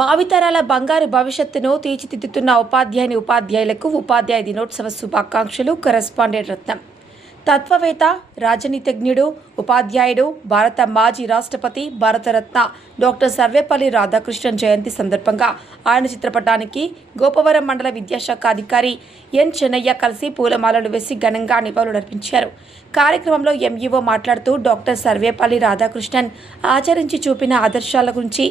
భావితరాల బంగారు భవిష్యత్తును తీర్చిదిద్దుతున్న ఉపాధ్యాయుని ఉపాధ్యాయులకు ఉపాధ్యాయ దినోత్సవ శుభాకాంక్షలు. కరెస్పాండెంట్ రత్నం. తత్వవేత్త రాజనీతిజ్ఞుడు ఉపాధ్యాయుడు భారత మాజీ రాష్ట్రపతి భారతరత్న డాక్టర్ సర్వేపల్లి రాధాకృష్ణన్ జయంతి సందర్భంగా ఆయన చిత్రపటానికి గోపవరం మండల విద్యాశాఖ అధికారి ఎన్ చెన్నయ్య కలిసి పూలమాలలు వేసి ఘనంగా నివాళులర్పించారు కార్యక్రమంలో ఎంఈఓ మాట్లాడుతూ డాక్టర్ సర్వేపల్లి రాధాకృష్ణన్ ఆచరించి చూపిన ఆదర్శాల గురించి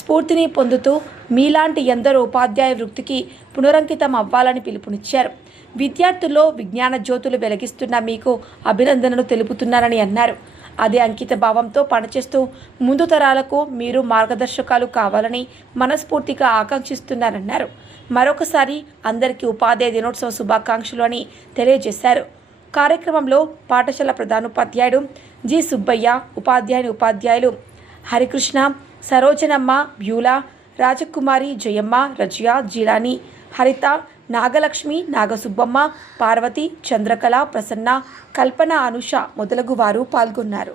స్ఫూర్తిని పొందుతూ మీలాంటి ఎందరో ఉపాధ్యాయ వృత్తికి పునరంకితం అవ్వాలని పిలుపునిచ్చారు. విద్యార్థుల్లో విజ్ఞాన జ్యోతులు వెలిగిస్తున్న మీకు అభినందనలు తెలుపుతున్నారని అన్నారు. అదే అంకిత భావంతో పనిచేస్తూ ముందు తరాలకు మీరు మార్గదర్శకాలు కావాలని మనస్ఫూర్తిగా ఆకాంక్షిస్తున్నారన్నారు. మరొకసారి అందరికీ ఉపాధ్యాయ దినోత్సవ శుభాకాంక్షలు అని తెలియజేశారు. కార్యక్రమంలో పాఠశాల ప్రధానోపాధ్యాయుడు జి సుబ్బయ్య ఉపాధ్యాయుని ఉపాధ్యాయులు హరికృష్ణ సరోజనమ్మ బ్యూల రాజకుమారి జయమ్మ రజియా జీలాని హరిత నాగలక్ష్మి నాగసుబ్బమ్మ పార్వతి చంద్రకళ ప్రసన్న కల్పన అనుష మొదలగు వారు పాల్గొన్నారు.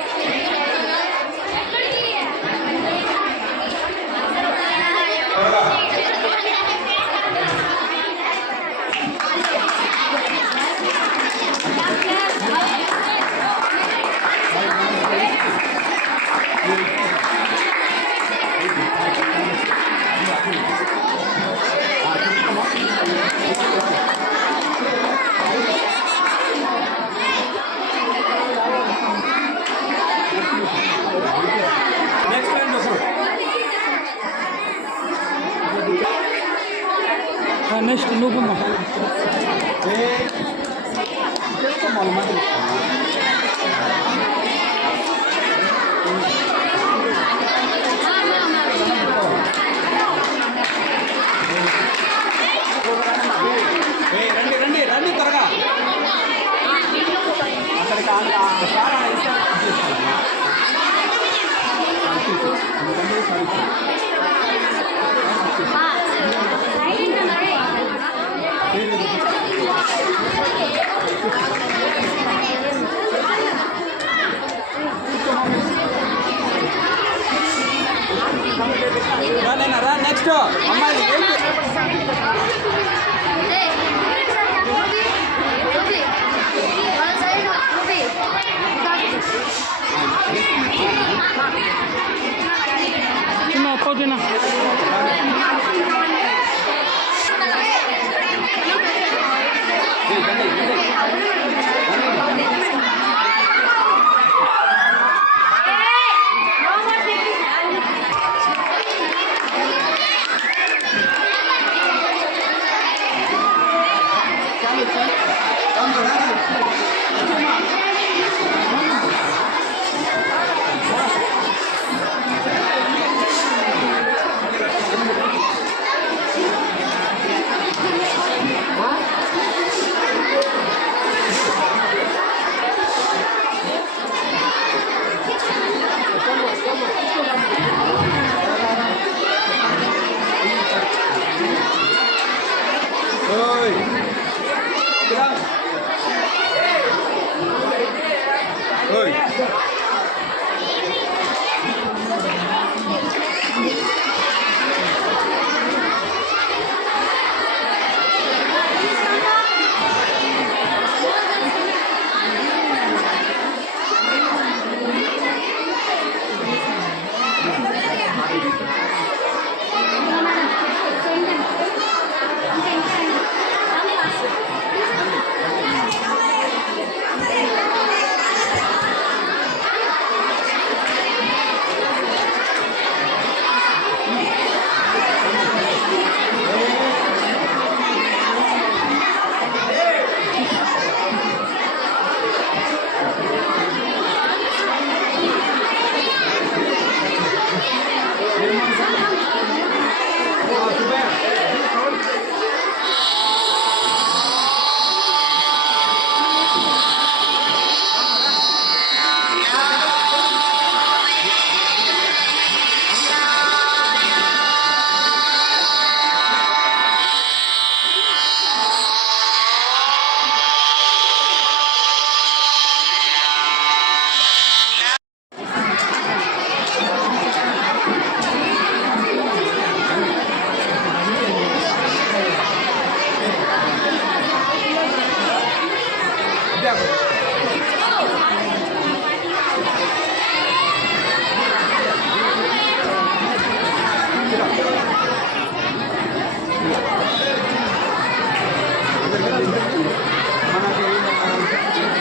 నాయనా, రా నెక్స్ట్ అమ్మాయి Oi.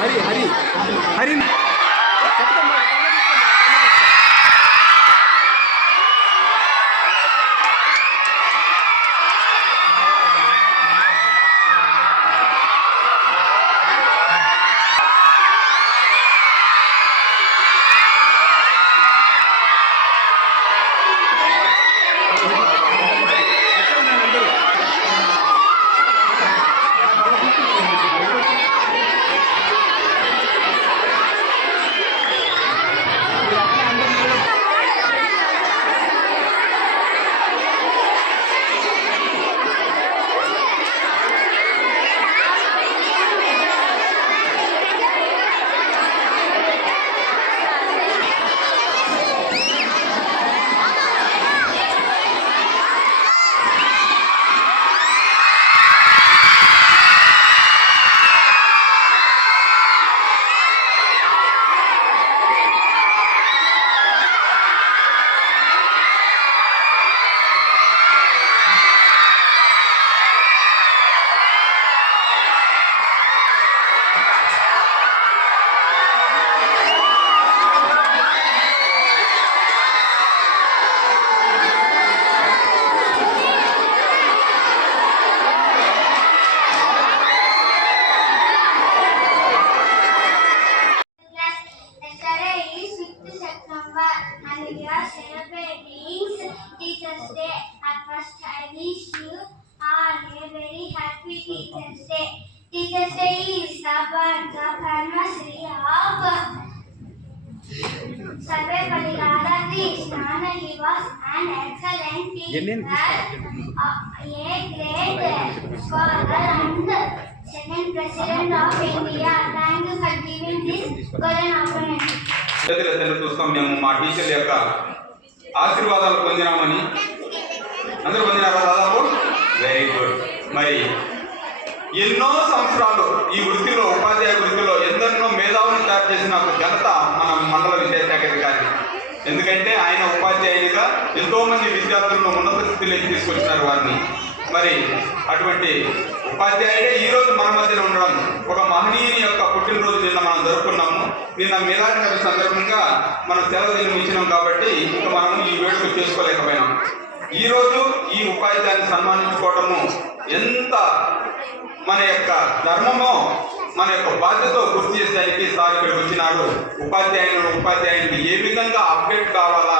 Hari Hari Hari At first, I wish you all a very happy Teachers Day. Teachers Day is the birth of anniversary of Sarvepalli Radhakrishnan. He was an excellent teacher, uh, a great scholar and second president of India. Thank you for giving this golden opportunity. మేము మా టీచర్ల యొక్క ఆశీర్వాదాలు పొందినామని అందరూ పొందినారా దాదాపు very good మరి ఎన్నో సంవత్సరాలు ఈ వృత్తిలో ఉపాధ్యాయ వృత్తిలో ఎందరినో మేధావులను తయారు చేసిన ఒక ఘనత మన మండల విద్యాశాఖ అధికారి. ఎందుకంటే ఆయన ఉపాధ్యాయునిగా ఎంతో మంది విద్యార్థులను ఉన్నత స్థితిలోకి తీసుకొచ్చినారు వారిని. మరి అటువంటి ఉపాధ్యాయుడే ఈ రోజు మన మధ్యన ఉండడం ఒక మహనీయుని యొక్క పుట్టినరోజు నిన్న మనం జరుపుకున్నాము. నిన్న మేధావి సందర్భంగా మనం సెలవు దినం ఇచ్చినాం కాబట్టి మనం ఈ వేడుక చేసుకోలేకపోయినాం. ఈరోజు ఈ ఉపాధ్యాయుని సన్మానించుకోవటము ఎంత మన యొక్క ధర్మమో మన యొక్క బాధ్యత గుర్తు చేసేదానికి సార్ ఇక్కడ వచ్చినారు ఉపాధ్యాయులు ఉపాధ్యాయునికి ఏ విధంగా అప్డేట్ కావాలా?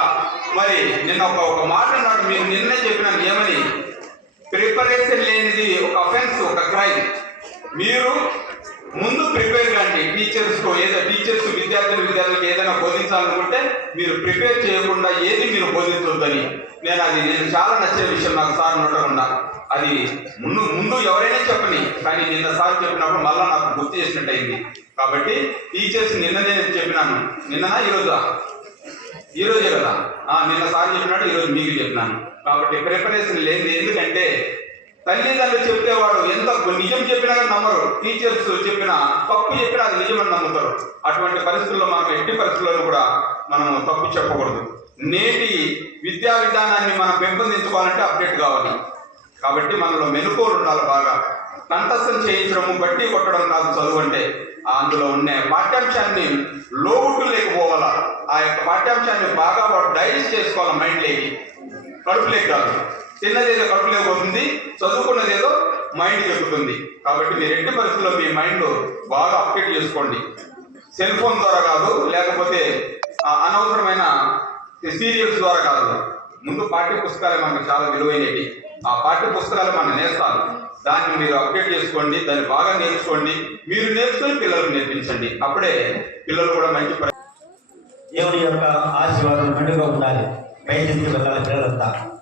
మరి నిన్న ఒక ఒక మాట నాకు మీరు నిన్నే చెప్పిన ఏమని ప్రిపరేషన్ లేనిది ఒక అఫెన్స్ ఒక క్రైమ్ మీరు ప్రిపేర్ కండి టీచర్స్ ఏదో టీచర్స్ విద్యార్థులు విద్యార్థులకు ఏదైనా బోధించాలనుకుంటే మీరు ప్రిపేర్ చేయకుండా ఏది మీరు బోధించొద్దని నేను అది నేను చాలా నచ్చే విషయం నాకు సార్ ఉండకుండా అది ముందు ముందు ఎవరైనా చెప్పని కానీ నిన్న సార్ చెప్పినప్పుడు మళ్ళా నాకు గుర్తు చేసినట్టు అయింది కాబట్టి టీచర్స్ నిన్న నేను చెప్పినాను. నిన్ననా ఈరోజా? ఈ కదా. నిన్న సార్ చెప్పినాడు ఈ రోజు మీకు చెప్పినాను. కాబట్టి ప్రిపరేషన్ లేదు ఎందుకంటే తల్లిదండ్రులు చెప్పేవాడు ఎంత నిజం చెప్పినా నమ్మరు. టీచర్స్ చెప్పినా తప్పు చెప్పినా అది నిజమని నమ్ముతారు. అటువంటి పరిస్థితుల్లో మనం ఎట్టి పరిస్థితుల్లో కూడా మనం తప్పు చెప్పకూడదు. నేటి విద్యా విధానాన్ని మనం పెంపొందించుకోవాలంటే అప్డేట్ కావాలి. కాబట్టి మనలో మెనుకోలు ఉండాలి బాగా. కంఠస్థం చేయించడం బట్టి కొట్టడం కాదు చదువు అంటే. అందులో ఉండే పాఠ్యాంశాన్ని లోటు లేకపోవాలా. ఆ యొక్క పాఠ్యాంశాన్ని బాగా డైజెస్ట్ చేసుకోవాలి మైండ్ లేకి కడుపులేకి కాదు చిన్నదేదో కడుపులోకి పోతుంది చదువుకున్నదేదో మైండ్కి ఎక్కుతుంది. కాబట్టి మీరు ఎట్టి పరిస్థితుల్లో మీ మైండ్ బాగా అప్డేట్ చేసుకోండి. సెల్ ఫోన్ ద్వారా కాదు లేకపోతే ఆ అనవసరమైన సీరియల్స్ ద్వారా కాదు. ముందు పాఠ్య పుస్తకాలు మనకు చాలా విలువైనవి. ఆ పాఠ్య పుస్తకాలు మనం నేస్తాను దాన్ని మీరు అప్డేట్ చేసుకోండి దాన్ని బాగా నేర్చుకోండి. మీరు నేర్చుకుని పిల్లలకు నేర్పించండి. అప్పుడే పిల్లలు కూడా మంచి ప్ర- దేవుని యొక్క ఆశీర్వాదం మెండుగా ఉండాలి. బయటికి వెళ్ళాలి పిల్లలంతా.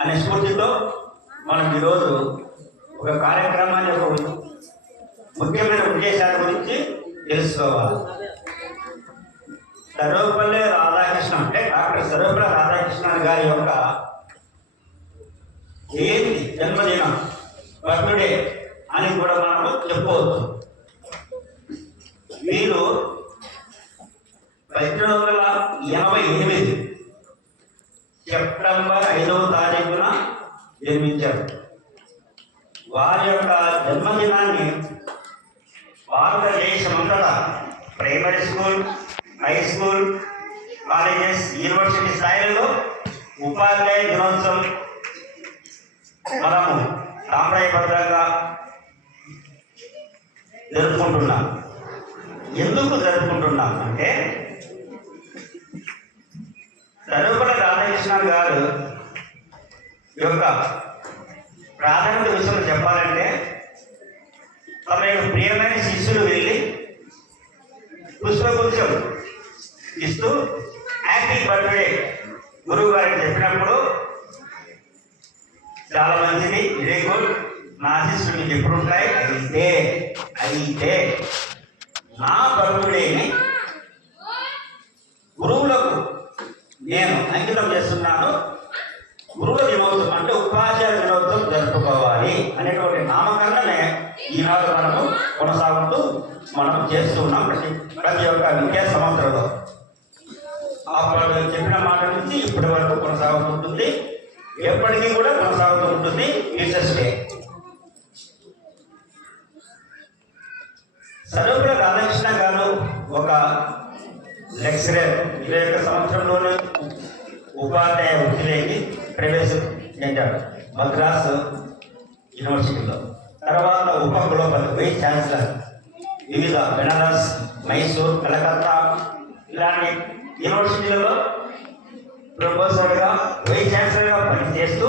అనే స్ఫూర్తితో మనం ఈరోజు ఒక కార్యక్రమాన్ని ఒక ముఖ్యమైన ఉద్దేశాల గురించి తెలుసుకోవాలి. సర్వపల్లి రాధాకృష్ణ అంటే డాక్టర్ సర్వపల్లి రాధాకృష్ణ గారి యొక్క జయంతి జన్మదినం బర్త్డే అని కూడా మనము చెప్పవచ్చు వీరు పద్దెనిమిది వందల ఎనభై ఎనిమిది సెప్టెంబర్ ఐదవ తారీఖున జన్మించారు. వారి యొక్క జన్మదినాన్ని భారతదేశమంతటా primary school high school colleges university స్థాయిలలో ఉపాధ్యాయ దినోత్సవం మనము సాంప్రదాయబద్ధంగా జరుపుకుంటున్నాం. ఎందుకు జరుపుకుంటున్నాం అంటే తరుపుల రాధాకృష్ణ గారు యొక్క ప్రాథమిక విషయం చెప్పాలంటే తమ యొక్క ప్రియమైన శిష్యులు వెళ్ళి పుష్పగుచ్చం ఇస్తూ హ్యాపీ బర్త్డే గురువు గారికి చెప్పినప్పుడు చాలా మంచిది ఇదే గుడ్. నా శిష్యుడు మీకు ఎప్పుడు ఉంటాయి అయితే అయితే నా బర్త్డేని గురువులకు నేను అంకితం చేస్తున్నాను. గురువుల దినోత్సవం అంటే ఉపాధ్యాయ దినోత్సవం జరుపుకోవాలి అనేటువంటి నామకరణమే ఈనాడు మనము కొనసాగుతూ మనం చేస్తూ ఉన్నాం ప్రతి ప్రతి ఒక్క విద్యా సంవత్సరంలో. అప్పుడు చెప్పిన మాట నుంచి ఇప్పటి వరకు కొనసాగుతుంటుంది ఎప్పటికీ కూడా కొనసాగుతూ ఉంటుంది టీచర్స్ డే. సర్వపల్లి రాధాకృష్ణ గారు ఒక లెక్చరర్ ఇరవై ఒక్క సంవత్సరంలోనే ఉపాధ్యాయ వృత్తిలోకి ప్రవేశించాడు మద్రాసు యూనివర్సిటీలో. తర్వాత ఉప కులపతి వైస్ ఛాన్సలర్ వివిధ బెనారస్ మైసూర్ కలకత్తా ఇలాంటి యూనివర్సిటీలలో ప్రొఫెసర్గా వైస్ ఛాన్సలర్గా పనిచేస్తూ